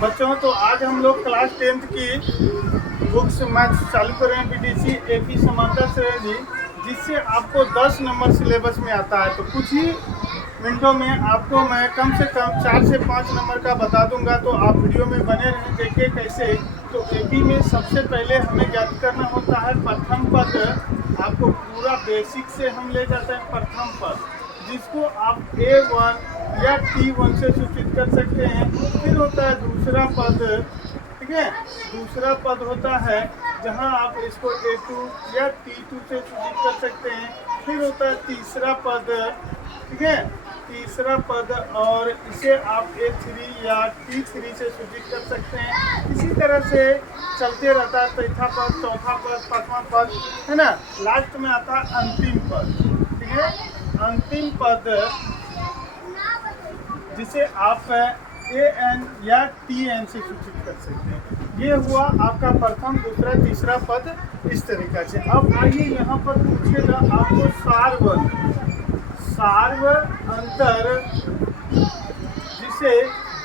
बच्चों, तो आज हम लोग क्लास 10th की बुक्स मैथ्स चालू कर रहे हैं, पीटीसी एपी समांतर श्रेणी, जिससे आपको 10 नंबर सिलेबस में आता है। तो कुछ ही मिनटों में आपको मैं कम से कम 4 से 5 नंबर का बता दूंगा, तो आप वीडियो में बने रहें। देखिए कैसे। तो एपी में सबसे पहले हमें ज्ञात करना होता है प्रथम पद। आपको पूरा बेसिक से हम ले जाते हैं प्रथम पद, जिसको आप A1 या T1 से सूचित कर सकते हैं। फिर होता है दूसरा पद, ठीक है। दूसरा पद होता है जहां आप इसको A2 या T2 से सूचित कर सकते हैं। फिर होता है तीसरा पद, ठीक है, तीसरा पद, और इसे आप A3 या T3 से सूचित कर सकते हैं। इसी तरह से चलते रहता है चौथा पद, चौथा पद, पांचवा पद, है ना। लास्ट में आता है अंतिम पद, ठीक है। अंतिम पद जिसे आप AN या TN से सूचित कर सकते हैं। ये हुआ आपका प्रथम, दूसरा, तीसरा पद इस तरीका से। अब आइए यहाँ पर पूछेगा आपको सार्व अंतर, जिसे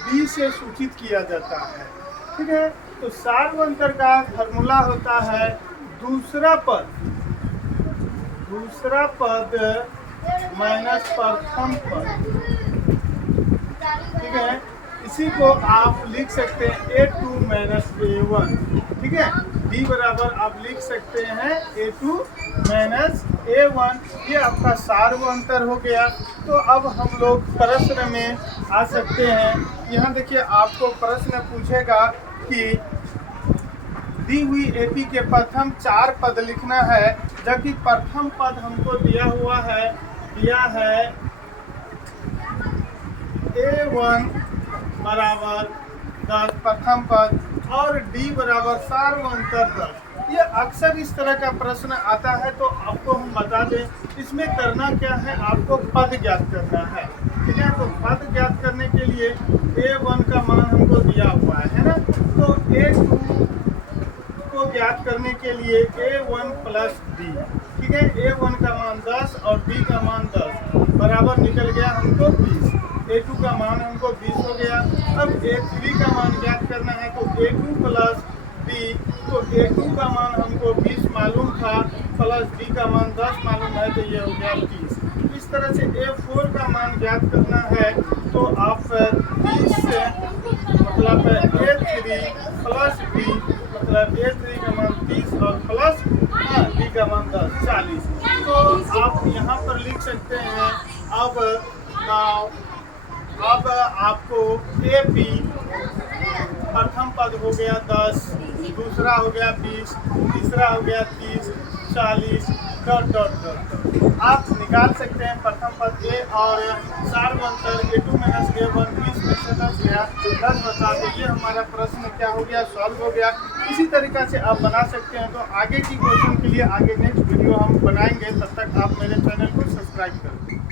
B से सूचित किया जाता है, ठीक है। तो सार्व अंतर का फॉर्मूला होता है दूसरा पद माइनस प्रथम पद, ठीक है। इसी को आप लिख सकते हैं A2 माइनस A1, ठीक है। D बराबर आप लिख सकते हैं A2 माइनस A1। ये आपका सार्व अंतर हो गया। तो अब हम लोग प्रश्न में आ सकते हैं। यहाँ देखिए, आपको प्रश्न पूछेगा कि दी हुई एपी के प्रथम 4 पद लिखना है, जबकि प्रथम पद हमको दिया है A1 बराबर 10 प्रथम पद और D बराबर सार्व अंतर 10। ये अक्सर इस तरह का प्रश्न आता है। तो आपको हम बता दें, इसमें करना क्या है, आपको पद ज्ञात करना है, ठीक है। तो पद ज्ञात करने के लिए A1 का मान हमको दिया हुआ है ना। तो A2 को ज्ञात करने के लिए A1 प्लस D, ठीक है। A1 का मान 10 और D का मान 10 बराबर निकल गया हमको 20। A2 का मान हमको 20 हो गया। अब A3 का मान ज्ञात करना है, तो A2 प्लस D, तो A2 का मान हमको 20 मालूम था, प्लस D का मान 10 मालूम है, तो ये हो गया 30। इस तरह से A4 का मान ज्ञात करना है, तो आप 30 से मतलब A3 प्लस D, मतलब A3 का मान 30 और प्लस D का मान 10, 40। तो आप यहाँ पर लिख सकते हैं। अब आपको AP प्रथम पद हो गया 10, दूसरा हो गया 20, तीसरा हो गया 30, 40 ... आप निकाल सकते हैं प्रथम पद A और सार्व अंतर A2 माइनस A1 20 में से 10 गया, 10 बचा। तो ये हमारा प्रश्न क्या हो गया, सॉल्व हो गया। इसी तरीका से आप बना सकते हैं। तो आगे की क्वेश्चन के लिए आगे नेक्स्ट वीडियो हम बनाएंगे। तब तक आप मेरे चैनल को सब्सक्राइब करें।